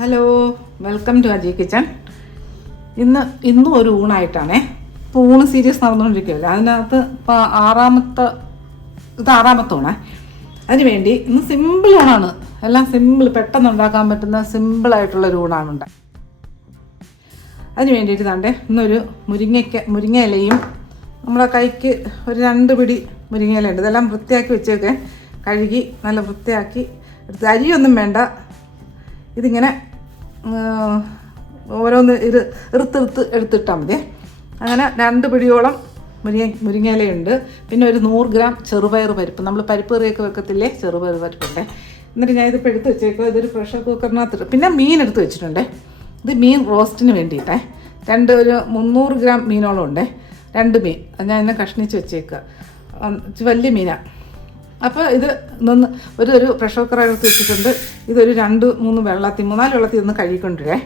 Hello, welcome to Aji kitchen. ഇന്നും ഒരു ഊണായിട്ടാണേ. ഇപ്പോൾ ഊണ് സീരീസ് നടന്നുകൊണ്ടിരിക്കുകയല്ലേ, അതിനകത്ത് ഇപ്പോൾ ആറാമത്തെ ഊണേ. അതിനുവേണ്ടി ഇന്ന് സിമ്പിൾ ഊണാണ്, എല്ലാം സിമ്പിൾ, പെട്ടെന്ന് ഉണ്ടാക്കാൻ പറ്റുന്ന സിമ്പിളായിട്ടുള്ളൊരു ഊണാണ് ഉണ്ടാക്കുക. അതിന് വേണ്ടിയിട്ട് താണ്ടേ ഇന്നൊരു മുരിങ്ങ ഇലയും നമ്മുടെ കൈക്ക് ഒരു 2 പിടി മുരിങ്ങ ഇല ഉണ്ട്. ഇതെല്ലാം വൃത്തിയാക്കി വെച്ചൊക്കെ കഴുകി നല്ല വൃത്തിയാക്കി എടുത്ത്, അരിയൊന്നും വേണ്ട. ഇതിങ്ങനെ ഓരോന്ന് എടുത്തിട്ടാൽ മതി. അങ്ങനെ 2 പിടിയോളം മുരിങ്ങയിലയുണ്ട്. പിന്നെ ഒരു 100 ഗ്രാം ചെറുപയർ പരിപ്പ്, നമ്മൾ പരിപ്പ് കറിയൊക്കെ വെക്കത്തില്ലേ, ചെറുപയർ പരിപ്പുണ്ട്. എന്നിട്ട് ഞാൻ ഇതിപ്പോൾ എടുത്ത് വെച്ചേക്കുക. ഇതൊരു പ്രഷർ കുക്കറിനകത്ത്. പിന്നെ മീൻ എടുത്ത് വെച്ചിട്ടുണ്ട്. ഇത് മീൻ റോസ്റ്റിന് വേണ്ടിയിട്ടേ. ഒരു 300 ഗ്രാം മീനോളം ഉണ്ട്. 2 മീൻ അത് ഞാൻ എന്നെ കഷ്ണിച്ച് വെച്ചേക്കുക. വലിയ മീനാണ്. അപ്പോൾ ഇത് ഒരു പ്രഷർ കുക്കർ എടുത്ത് വെച്ചിട്ടുണ്ട്. ഇതൊരു 2-3 വെള്ളത്തിൽ ഒന്ന് കഴുകിക്കൊണ്ടിരേ.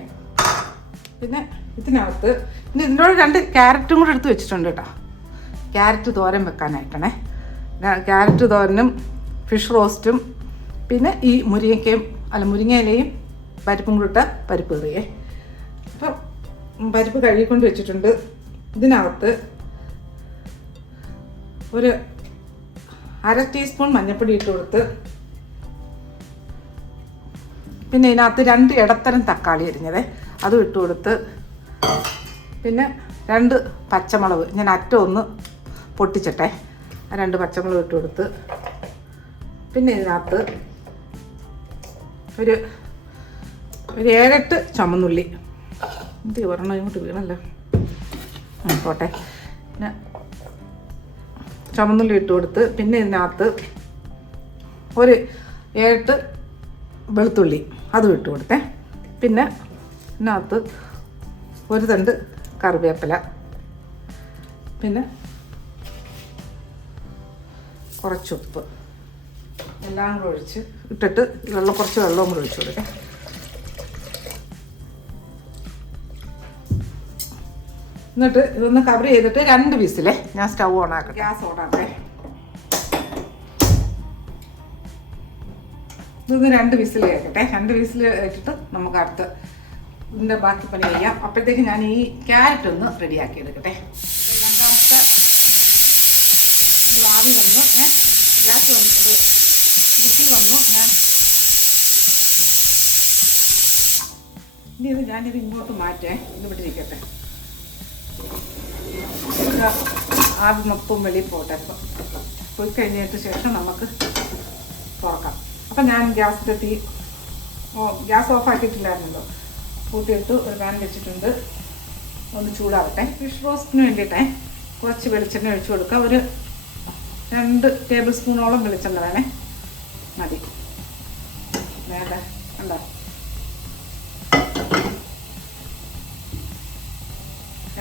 പിന്നെ ഇതിനകത്ത് ഇതിനോട് 2 ക്യാരറ്റും കൂടെ എടുത്ത് വെച്ചിട്ടുണ്ട് കേട്ടോ. ക്യാരറ്റ് തോരൻ വെക്കാനായിട്ടാണേ. ക്യാരറ്റ് തോരനും ഫിഷ് റോസ്റ്റും പിന്നെ ഈ മുരിങ്ങയിലയും പരിപ്പും കൂടെ ഇട്ട പരിപ്പ് കറിയേ. അപ്പം പരിപ്പ് കഴുകിക്കൊണ്ട് വെച്ചിട്ടുണ്ട്. ഇതിനകത്ത് ഒരു 1/2 ടീസ്പൂൺ മഞ്ഞൾപ്പൊടി ഇട്ട് കൊടുത്ത്, പിന്നെ ഇതിനകത്ത് 2 ഇടത്തരം തക്കാളി അരിഞ്ഞത് അതും ഇട്ട് കൊടുത്ത്, പിന്നെ 2 പച്ചമുളക് ഞാൻ അറ്റം ഒന്ന് പൊട്ടിച്ചിട്ടെ, ആ 2 പച്ചമുളക് ഇട്ട് കൊടുത്ത്, പിന്നെ ഇതിനകത്ത് ഒരു 7-8 ചുമന്നുള്ളി. ഇത് ഒരെണ്ണം ഇങ്ങോട്ട് വീണല്ലോ, പോട്ടെ. പിന്നെ ചുമന്നുള്ളി ഇട്ട് കൊടുത്ത്, പിന്നെ ഇതിനകത്ത് ഒരു 7-8 വെളുത്തുള്ളി അതും ഇട്ട് കൊടുത്തേ. പിന്നെ ഇതിനകത്ത് ഒരു തണ്ട് കറിവേപ്പില, പിന്നെ കുറച്ച് ഉപ്പ് എല്ലാം കൂടെ ഇട്ടിട്ട് കുറച്ച് വെള്ളവും കൂടെ ഒഴിച്ച് കൊടുക്കേ. എന്നിട്ട് ഇതൊന്ന് കവർ ചെയ്തിട്ട് 2 വിസിലേ ഞാൻ സ്റ്റൗ ഓണാക്കട്ടെ, ഗ്യാസ് ഓണാക്കട്ടെ. ഇതൊന്ന് 2 വിസിൽ കേൾക്കട്ടെ. 2 വിസിൽ ഇട്ടിട്ട് നമുക്ക് അടുത്ത് ഇതിൻ്റെ ബാക്കി പണി ചെയ്യാം. അപ്പോഴത്തേക്ക് ഞാൻ ഈ ക്യാരറ്റ് ഒന്ന് റെഡിയാക്കി എടുക്കട്ടെ. രണ്ടാമത്തെ ആവി വന്നു, ഗ്യാസ് വന്നത് വിസിൽ വന്നു. ഞാനിത് ഇങ്ങോട്ട് മാറ്റേ, ഇത് ഇവിടെ ഇരിക്കട്ടെ. ആവി മൊത്തം വെളിയിൽ പോട്ടെ. പോയി കഴിഞ്ഞതിന് ശേഷം നമുക്ക് തുറക്കാം. അപ്പം ഞാൻ ഗ്യാസ് ഓഫ് ആക്കിയിട്ടില്ലായിരുന്നല്ലോ, കൂട്ടിയിട്ട് ഒരു പാൻ വെച്ചിട്ടുണ്ട്. ഒന്ന് ചൂടാവട്ടെ. ഫിഷ് റോസ്റ്റിന് വേണ്ടിയിട്ടേ കുറച്ച് വെളിച്ചെണ്ണ ഒഴിച്ചു കൊടുക്കുക. ഒരു 2 ടേബിൾ സ്പൂണോളം വെളിച്ചെണ്ണ വേണേ, മതി. വേണ്ട കണ്ടോ,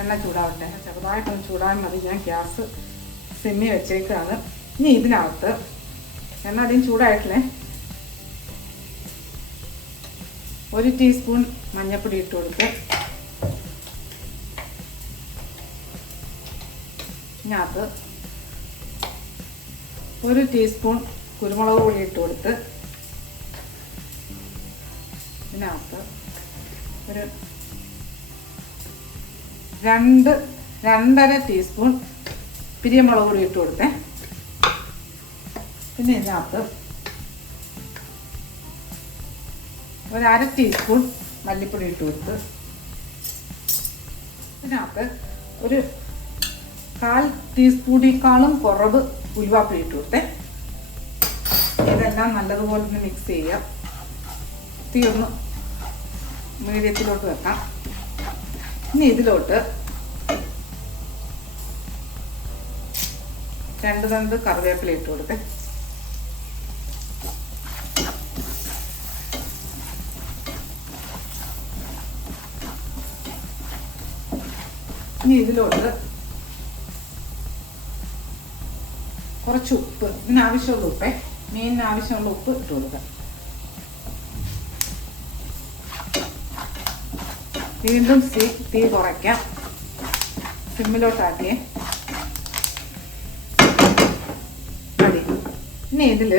എണ്ണ ചൂടാവട്ടെ. ചെറുതായിട്ടൊന്ന് ചൂടാൻ മതി. ഞാൻ ഗ്യാസ് സിമ്മി വെച്ചേക്കാണ്. ഇനി ഇതിനകത്ത് എണ്ണ അധികം ചൂടായിട്ടില്ലേ, 1 ടീസ്പൂൺ മഞ്ഞൾപ്പൊടി ഇട്ട് കൊടുക്കുക. ഇതിനകത്ത് 1 ടീസ്പൂൺ കുരുമുളക് പൊടി ഇട്ട് കൊടുത്ത്, ഇതിനകത്ത് ഒരു 2-2.5 ടീസ്പൂൺ പിരിയമുളക് പൊടി ഇട്ട് കൊടുത്തേ. പിന്നെ ഇതിനകത്ത് ഒരു 1/2 ടീസ്പൂൺ മല്ലിപ്പൊടി ഇട്ട് കൊടുത്ത്, ഇതിനകത്ത് ഒരു 1/4 ടീസ്പൂണിനേക്കാളും കുറവ് ഉലുവാപ്പൊടി ഇട്ട് കൊടുത്തേ. ഇതെല്ലാം നല്ലതുപോലെ ഒന്ന് മിക്സ് ചെയ്യുക. തീ ഒന്ന് മീഡിയത്തിലോട്ട് വെക്കാം. ഇനി ഇതിലോട്ട് 2 തണ്ട് കറിവേപ്പില ഇട്ട് കൊടുത്തേ. ഇനി ഇതിലോട്ട് കുറച്ച് ഉപ്പ്, ഇതിനാവശ്യമുള്ള ഉപ്പേ, മീനിന് ആവശ്യമുള്ള ഉപ്പ് ഇട്ട് കൊടുക്കുക. വീണ്ടും തീ കുറയ്ക്കാം, സിമ്മിലോട്ടാക്കിയേ മതി. ഇനി ഇതിൽ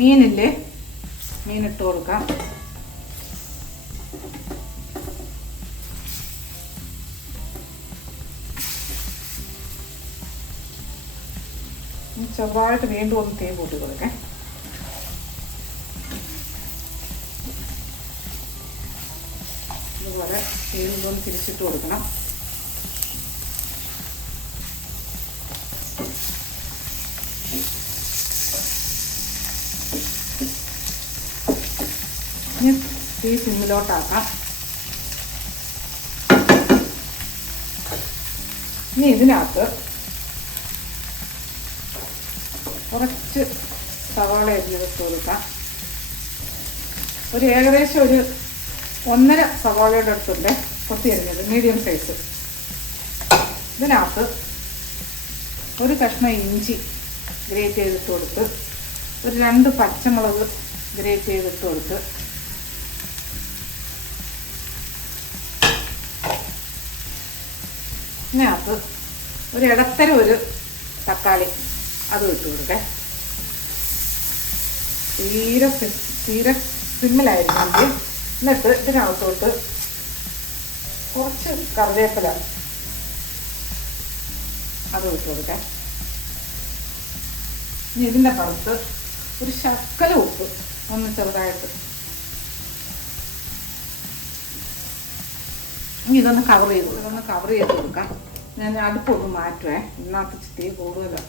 മീനില്ലേ മീനിട്ട് കൊടുക്കാം. ചെറുതായിട്ട് വീണ്ടും ഒന്ന് തീ കൂട്ടി കൊടുക്കാം. ഇതുപോലെ വീണ്ടും ഒന്ന് തിരിച്ചിട്ട് കൊടുക്കണം. ഇനി തീ സിമ്മിലോട്ടാക്കാം. ഇനി ഇതിനകത്ത് കുറച്ച് സവാള അരിഞ്ഞെടുത്ത് കൊടുക്കാം. ഏകദേശം ഒരു 1.5 സവാളയുടെ അടുത്തുണ്ട് കൊത്തി അരിഞ്ഞത്, മീഡിയം സൈസ്. ഇതിനകത്ത് ഒരു കഷ്ണം ഇഞ്ചി ഗ്രേറ്റ് ചെയ്തിട്ട് കൊടുത്ത്, ഒരു 2 പച്ചമുളക് ഗ്രേറ്റ് ചെയ്തിട്ട് കൊടുത്ത്, ഇതിനകത്ത് ഒരു ഇടത്തരം ഒരു തക്കാളി അതും ഇട്ട് കൊടുക്കേ. തീരെ സിമ്മിലായിരിക്കും. എന്നിട്ട് ഇതിനകത്തോട്ട് കുറച്ച് കറിവേപ്പില അതും ഇട്ട് കൊടുക്കേ. ഇനി ഇതിൻ്റെ പുറത്ത് ഒരു ശക്കല ഉപ്പ് ഒന്ന് ചെറുതായിട്ട്. ഇനി ഇതൊന്ന് കവർ ചെയ്ത് കൊടുക്കാം. ഞാൻ അടുപ്പൊന്ന് മാറ്റുവേ, ഇതിനകത്ത് തീ കൂടുതലാണ്.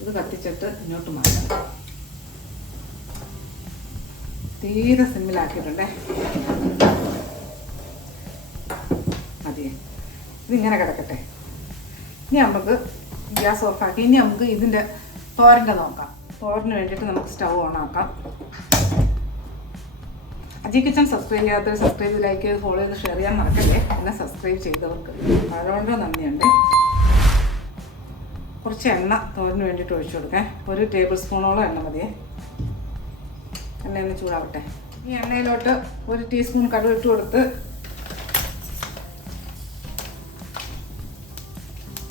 ഇത് കത്തിച്ചിട്ട് ഇങ്ങോട്ട് മാറ്റാം. തീരെ സിമ്മിലാക്കിയിട്ടുണ്ടേ. മതിയേ, ഇതിങ്ങനെ കിടക്കട്ടെ. ഇനി നമുക്ക് ഗ്യാസ് ഓഫാക്കി ഇനി നമുക്ക് ഇതിൻ്റെ തോരൻ്റെ നോക്കാം. തോരന് വേണ്ടിയിട്ട് നമുക്ക് സ്റ്റൗ ഓൺ ആക്കാം. അജി കിച്ചൺ സബ്സ്ക്രൈബ് ചെയ്യാത്തവർ സബ്സ്ക്രൈബ് ചെയ്ത് ലൈക്ക് ചെയ്ത് ഫോളോ ചെയ്ത് ഷെയർ ചെയ്യാൻ മറക്കല്ലേ. എന്നെ സബ്സ്ക്രൈബ് ചെയ്തവർക്ക് വളരെ നന്ദിയുണ്ട്. കുറച്ച് എണ്ണ തോരന് വേണ്ടിയിട്ട് ഒഴിച്ചു കൊടുക്കാം. 1 ടേബിൾ സ്പൂണോളം എണ്ണ മതിയേ. എണ്ണ ഒന്ന് ചൂടാവട്ടെ. ഈ എണ്ണയിലോട്ട് 1 ടീസ്പൂൺ കടുക് ഇട്ട് കൊടുത്ത്,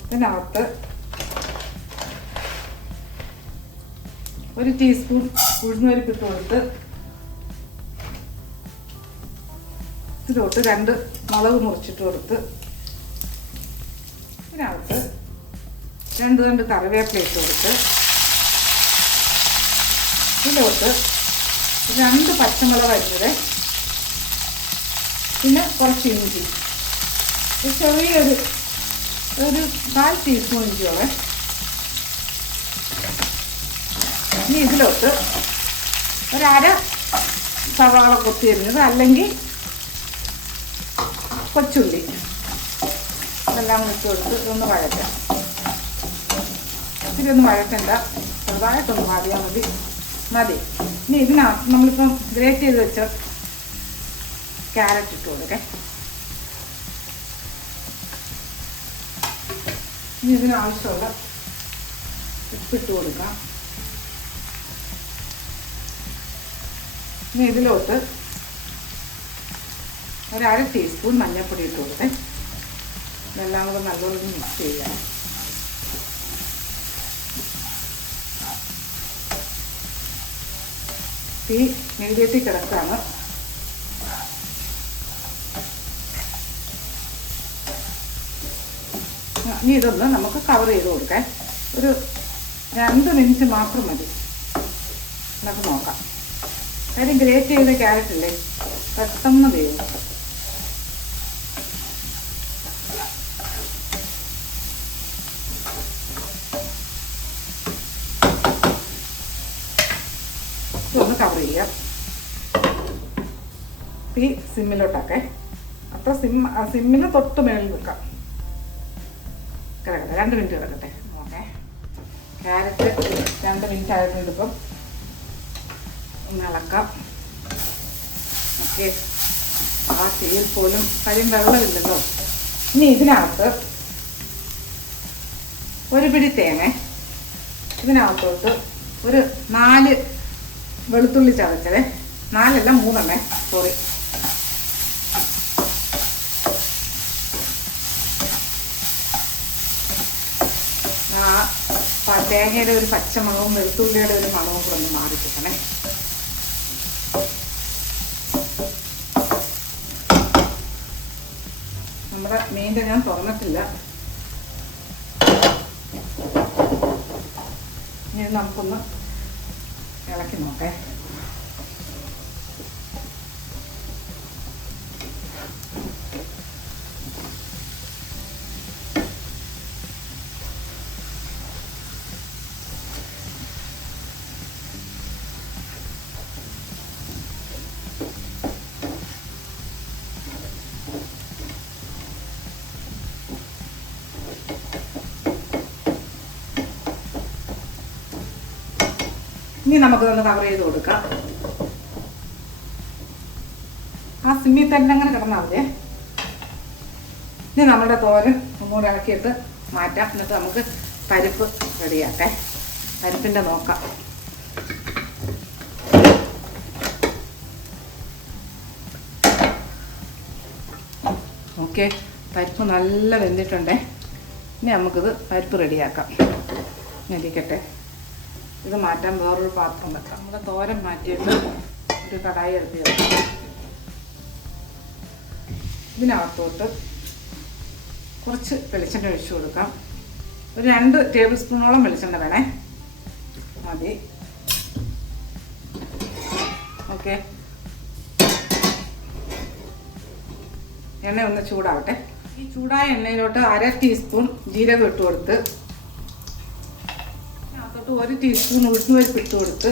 ഇതിനകത്ത് 1 ടീസ്പൂൺ ഉഴുന്നുപരിപ്പ് ഇട്ട് കൊടുത്ത്, ഇതിലോട്ട് 2 മുളക് മുറിച്ചിട്ട് കൊടുത്ത്, ഇതിനകത്ത് 2 കറിവേപ്പില ഇട്ട് കൊടുത്ത്, ഇതിലോട്ട് 2 പച്ചമുളക് അരിഞ്ഞത്, പിന്നെ കുറച്ച് ഇഞ്ചി, ചെറിയൊരു 1/4 ടീസ്പൂൺ ഇഞ്ചിയോടെ. ഇനി ഇതിലോട്ട് 1/2 സവാള കൊത്തി അരിഞ്ഞത്, അല്ലെങ്കിൽ കൊച്ചുള്ളി, ഇതെല്ലാം ഇട്ട് കൊടുത്ത് ഇതൊന്ന് വഴറ്റാം. ഇത്തിരി ഒന്ന് വഴറ്റണ്ട, ചെറുതായിട്ടൊന്ന് വാടിയാൽ മതി. ഇനി ഇതിനകത്ത് നമ്മളിപ്പം ഗ്രേറ്റ് ചെയ്ത് വെച്ച ക്യാരറ്റ് ഇട്ട് കൊടുക്കേ. ഇനി ഇതിനാവശ്യമുള്ള ഉപ്പിട്ട് കൊടുക്കാം. ഇനി ഇതിലോട്ട് 1/2 ടീസ്പൂൺ മഞ്ഞൾപ്പൊടി ഇട്ട് കൊടുക്കേ. ഇതെല്ലാം കൂടെ നല്ലോണം മിക്സ് ചെയ്യാം. തീ മീഡിയത്തിൽ കിടക്കുകയാണ്. ഇനി ഇതൊന്ന് നമുക്ക് കവർ ചെയ്ത് കൊടുക്കാം. ഒരു 2 മിനിറ്റ് മാത്രം മതി. നമുക്ക് നോക്കാം. കാര്യം ഗ്രേറ്റ് ചെയ്ത ക്യാരറ്റ് ഇല്ലേ, പെട്ടെന്ന് വേവും. ഇതൊന്ന് കവർ ചെയ്യാം. തീ സിമ്മിലോട്ടാക്കേ. അത്ര സിമ്മിന് തൊട്ട് മേളിൽ വെക്കാം. കിടക്കട്ടെ, 2 മിനിറ്റ് കിടക്കട്ടെ. ഓക്കെ, ക്യാരറ്റ് 2 മിനിറ്റ് ആയിട്ടുണ്ട്. ഇപ്പം ഒന്ന് ഇളക്കാം. ഓക്കെ, ആ തീയിൽ പോലും കാര്യം വെള്ളമില്ലല്ലോ. ഇനി ഇതിനകത്ത് 1 പിടി തേങ്ങ, ഇതിനകത്തോട്ട് ഒരു 4 വെളുത്തുള്ളി ചതച്ചത്, 4 അല്ല 3 സോറി. തേങ്ങയുടെ ഒരു പച്ചമണവും വെളുത്തുള്ളിയുടെ ഒരു മണവും കൂടെ ഒന്ന് മാറി കിട്ടണേ. നമ്മുടെ മീൻ്റെ ഞാൻ തുറന്നിട്ടില്ല. ഇനി നമുക്കൊന്ന് ഇളക്കി നോക്കേ. ഇനി നമുക്കൊന്ന് കവർ ചെയ്ത് കൊടുക്കാം. ആ സിമ്മിൽ തന്നെ അങ്ങനെ കിടന്നാൽ മതി. ഇനി നമ്മുടെ തോരൻ ഒന്നുകൂടെ ഇളക്കിയിട്ട് മാറ്റാം. എന്നിട്ട് നമുക്ക് പരിപ്പ് റെഡിയാക്കേ. പരിപ്പിൻ്റെ നോക്കാം. ഓക്കെ, പരിപ്പ് നല്ല വെന്തിട്ടുണ്ടേ. ഇനി നമുക്കിത് പരിപ്പ് റെഡിയാക്കാം. ഇരിക്കട്ടെ. ഇത് മാറ്റാൻ വേറൊരു പാത്രം വെക്കാം. നമ്മുടെ തോരൻ മാറ്റിയിട്ട് ഒരു കടായി എടുത്ത് വെക്കാം. ഇതിനകത്തോട്ട് കുറച്ച് വെളിച്ചെണ്ണ ഒഴിച്ചു കൊടുക്കാം. ഒരു 2 ടേബിൾ സ്പൂണോളം വെളിച്ചെണ്ണ വേണേ, മതി. ഓക്കെ, എണ്ണ ഒന്ന് ചൂടാവട്ടെ. ഈ ചൂടായ എണ്ണയിലോട്ട് 1/2 ടീസ്പൂൺ ജീരകം ഇട്ട് കൊടുത്ത്, 1 ടീസ്പൂൺ ഉഴുന്നുപരിപ്പ് ഇട്ട് കൊടുത്ത്,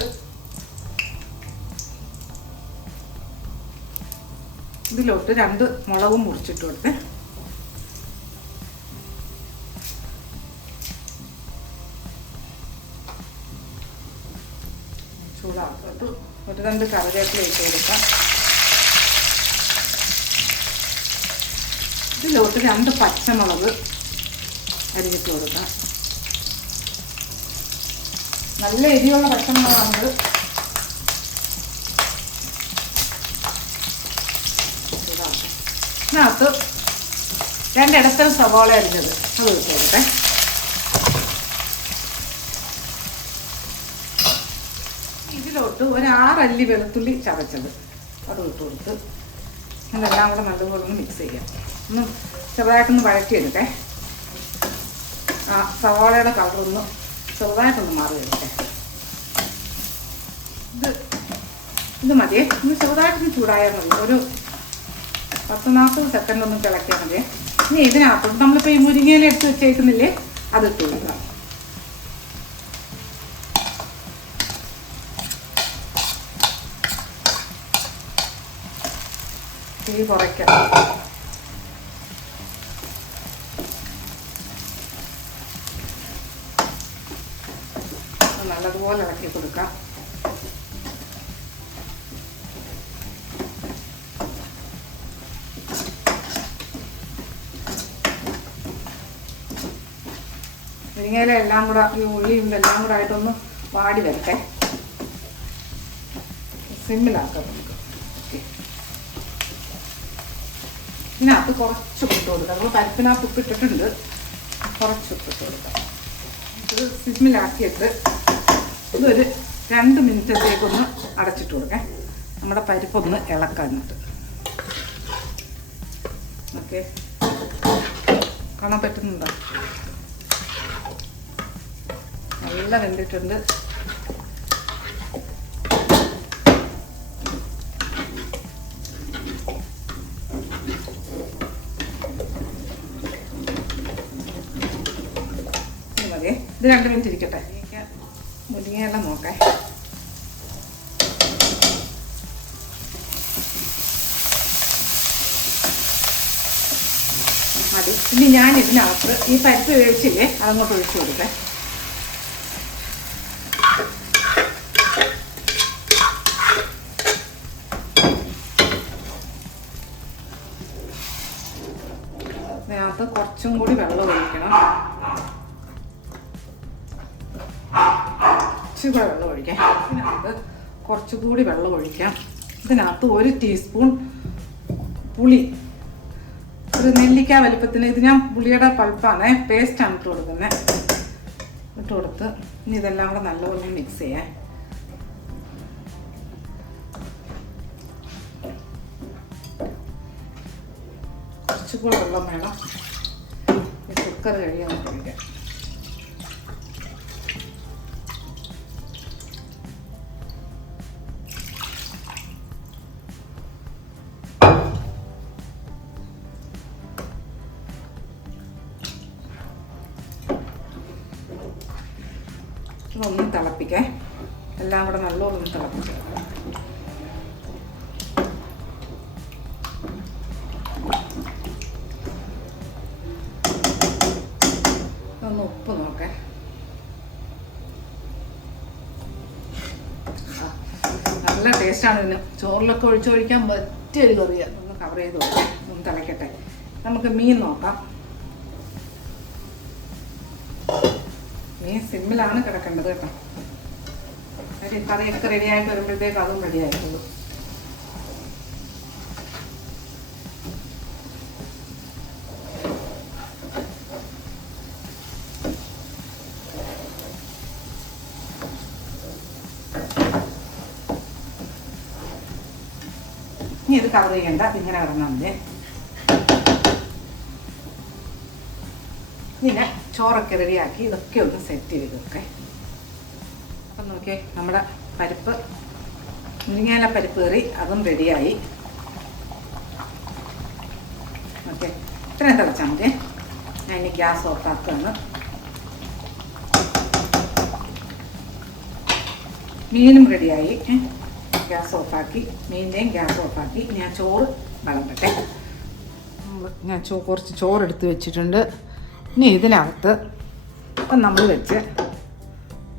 ഇതിലോട്ട് 2 മുളകും മുറിച്ചിട്ട് കൊടുത്ത്, ചൂടാക്കിട്ട് ഒരു 2 കറിവേപ്പില ഇട്ട് കൊടുക്കാം. ഇതിലോട്ട് 2 പച്ചമുളക് അരിഞ്ഞിട്ട് കൊടുക്കാം. നല്ല എരിയുള്ള പച്ചമുളകാണ്. ഇതിനകത്ത് 2 ഇടത്തരം സവാള അരിഞ്ഞത് അത് ഇട്ട് കൊടുക്കട്ടെ. ഇതിലോട്ട് ഒരു 6 അല്ലി വെളുത്തുള്ളി ചതച്ചത് അത് ഇട്ട് കൊടുത്ത് അതെല്ലാം കൂടെ നല്ലപോലെ ഒന്ന് മിക്സ് ചെയ്യാം. ഒന്ന് ചെറുതായിട്ടൊന്ന് വഴറ്റിയെടുക്കേ. ആ സവാളയുടെ കളറൊന്ന് ചെറുതായിട്ടൊന്ന് മാറി വരട്ടെ. ഇത് മതിയേ. ഒന്ന് ചെറുതായിട്ടൊന്ന് ചൂടായാൽ മതി. ഒരു 10-40 സെക്കൻഡ് ഒന്ന് തിളക്കിയാൽ മതിയേ. ഇനി ഇതിനകത്തോട്ട് നമ്മളിപ്പോൾ ഈ മുരിങ്ങയില എടുത്ത് വെച്ചേക്കുന്നില്ലേ, അതിട്ട് കൊടുക്കാം. തീ കുറയ്ക്കണം. നല്ലതുപോലെ ഇളക്കി കൊടുക്കാം. മുരിങ്ങയില എല്ലാം കൂടെ ഈ ഉള്ളിയും എല്ലാം കൂടെ ആയിട്ടൊന്ന് വാടി വരട്ടെ. സിമ്മിലാക്കാം നമുക്ക്. ഇതിനകത്ത് കുറച്ച് ഉപ്പിട്ട് കൊടുക്കാം. നമ്മൾ പരിപ്പിനകത്ത് ഉപ്പിട്ടിട്ടുണ്ട്, കുറച്ച് ഉപ്പിട്ട് കൊടുക്കാം. ഇത് സിമ്മിലാക്കിയിട്ട് ഇതൊരു 2 മിനിറ്റത്തേക്കൊന്ന് അടച്ചിട്ട് കൊടുക്കാം. നമ്മുടെ പരിപ്പൊന്ന് ഇളക്കാനിട്ട്. ഓക്കെ, കാണാൻ പറ്റുന്നുണ്ടോ? നല്ല വെന്തിട്ടുണ്ട്. മതിയേ. ഇത് 2 മിനിറ്റ് ഇരിക്കട്ടെ. മുരിങ്ങയെല്ലാം നോക്കേ. മതി. ഇനി ഞാൻ ഇതിനകത്ത് ഈ പരിപ്പ് വേവിച്ചില്ലേ അതങ്ങോട്ട് ഒഴിച്ചു കൊടുക്കേ. ഇതിനകത്ത് കുറച്ചും കൂടി വെള്ളം ഒഴിക്കണം. കുറച്ചുകൂടെ വെള്ളം ഒഴിക്കാം. ഇതിനകത്ത് കുറച്ചുകൂടി വെള്ളം ഒഴിക്കാം. ഇതിനകത്ത് 1 ടീസ്പൂൺ പുളി, ഒരു നെല്ലിക്ക വലിപ്പത്തിന്. ഇത് ഞാൻ പുളിയുടെ പൾപ്പാണ്, പേസ്റ്റാണ് ഇട്ട് കൊടുക്കുന്നത്. ഇട്ട് കൊടുത്ത് ഇനി ഇതെല്ലാം കൂടെ നല്ലപോലെ മിക്സ് ചെയ്യാം. കുറച്ച് കുറച്ചുകൂടെ വെള്ളം വേണം. ഈ കുക്കർ കഴിയാൻ കഴിക്കാം. ഒന്ന് തിളപ്പിക്കാം. എല്ലാം കൂടെ നല്ലോണം തിളപ്പിക്കാം. ഒന്ന് ഉപ്പ് നോക്കാം. നല്ല ടേസ്റ്റാണ് ഇതിന്. ചോറിലൊക്കെ ഒഴിച്ചൊഴിക്കാൻ പറ്റിയൊരു കറിയാണ്. ഒന്ന് കവർ ചെയ്ത് നോക്കാം. ഒന്ന് തിളക്കട്ടെ. നമുക്ക് മീൻ നോക്കാം. മീൻ സിമ്പിളാണ് കിടക്കേണ്ടത് കേട്ടോ. കറിയൊക്കെ റെഡിയായിട്ട് വരുമ്പോഴത്തേക്ക് അതും റെഡിയായിട്ടുള്ളൂ. ഇനി ഇത് കവർ ചെയ്യണ്ട, ഇങ്ങനെ കിടന്നാൽ മതി. ഇങ്ങനെ ചോറൊക്കെ റെഡിയാക്കി ഇതൊക്കെ ഒന്ന് സെറ്റ് ചെയ്തൊക്കെ. അപ്പം നോക്കിയേ, നമ്മുടെ പരിപ്പ്, മുരിങ്ങയില പരിപ്പ് കറി അതും റെഡിയായി. ഓക്കെ, ഇത്രയും തിളച്ചാൽ മതി. ഞാൻ ഇനി ഗ്യാസ് ഓഫാക്കുകയാണ്. മീനും റെഡിയായി. ഗ്യാസ് ഓഫാക്കി, മീനിൻ്റെയും ഗ്യാസ് ഓഫാക്കി. ഞാൻ ചോറ് വിളമ്പട്ടെ. ഞാൻ കുറച്ച് ചോറെടുത്ത് വെച്ചിട്ടുണ്ട്. ഇനി ഇതിനകത്ത് ഇപ്പം നമ്മൾ വെച്ച്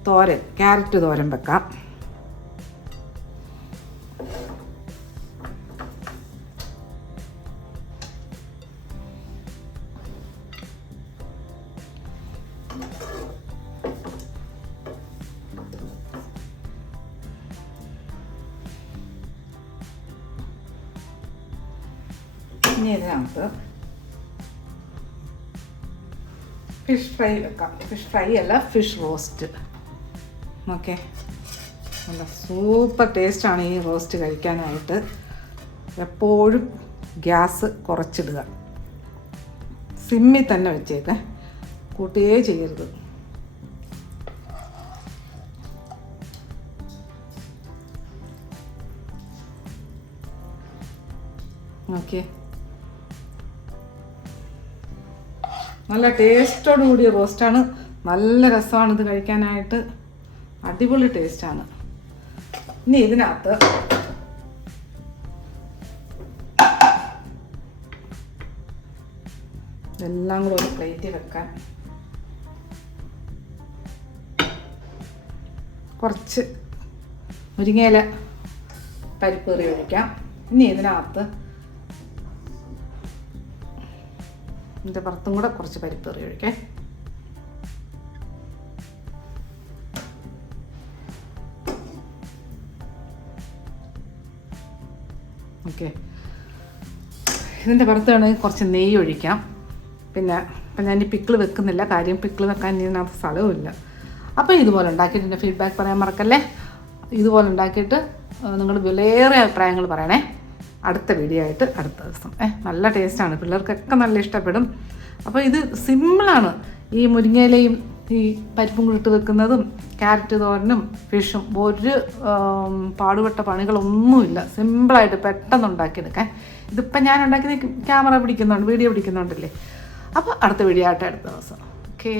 തോരൻ, ക്യാരറ്റ് തോരൻ വെക്കാം. ഇനി ഇതിനകത്ത് ഫിഷ് ഫ്രൈ വെക്കാം. ഫിഷ് ഫ്രൈ അല്ല, ഫിഷ് റോസ്റ്റ്. ഓക്കെ, നല്ല സൂപ്പർ ടേസ്റ്റാണ് ഈ റോസ്റ്റ് കഴിക്കാനായിട്ട്. എപ്പോഴും ഗ്യാസ് കുറച്ചിടുക. സിമ്മിൽ തന്നെ വെച്ചേക്കെ, കൂട്ടുകയേ ചെയ്യരുത്. ഓക്കെ, നല്ല ടേസ്റ്റോട് കൂടിയ റോസ്റ്റാണ്. നല്ല രസമാണ് ഇത് കഴിക്കാനായിട്ട്. അടിപൊളി ടേസ്റ്റാണ്. ഇനി ഇതിനകത്ത് എല്ലാം കൂടെ ഒരു പ്ലേറ്റിൽ വെക്കാൻ കുറച്ച് മുരിങ്ങയില പരിപ്പ് കറി ഒഴിക്കാം. ഇനി ഇതിനകത്ത് ഇതിൻ്റെ പുറത്തും കൂടെ കുറച്ച് പരിപ്പ് കറി ഒഴിക്കാം. ഓക്കെ, ഇതിൻ്റെ പുറത്ത് വേണമെങ്കിൽ കുറച്ച് നെയ്യ് ഒഴിക്കാം. പിന്നെ ഇപ്പം ഞാൻ ഈ പിക്കിൾ വെക്കുന്നില്ല, കാര്യം പിക്കിൾ വെക്കാൻ ഇതിനകത്ത് സ്ഥലവുമില്ല. അപ്പോൾ ഇതുപോലെ ഉണ്ടാക്കിയിട്ട് എൻ്റെ ഫീഡ്ബാക്ക് പറയാൻ മറക്കല്ലേ. ഇതുപോലെ ഉണ്ടാക്കിയിട്ട് നിങ്ങൾ വിലയേറെ അഭിപ്രായങ്ങൾ പറയണേ. അടുത്ത വീഡിയോ ആയിട്ട് അടുത്ത ദിവസം. നല്ല ടേസ്റ്റാണ്, പിള്ളേർക്കൊക്കെ നല്ല ഇഷ്ടപ്പെടും. അപ്പോൾ ഇത് സിമ്പിളാണ്. ഈ മുരിങ്ങയിലയും ഈ പരിപ്പും കൂടി ഇട്ട് വെക്കുന്നതും ക്യാരറ്റ് തോരനും ഫിഷും ഒരു പാടുപെട്ട പണികളൊന്നുമില്ല. സിമ്പിളായിട്ട് പെട്ടെന്ന് ഉണ്ടാക്കിയെടുക്കാൻ. ഇതിപ്പം ഞാൻ ഉണ്ടാക്കിയത് ക്യാമറ പിടിക്കുന്നുണ്ട്, വീഡിയോ പിടിക്കുന്നുണ്ടല്ലേ. അപ്പോൾ അടുത്ത വീഡിയോ ആയിട്ട് അടുത്ത ദിവസം. ഓക്കേ.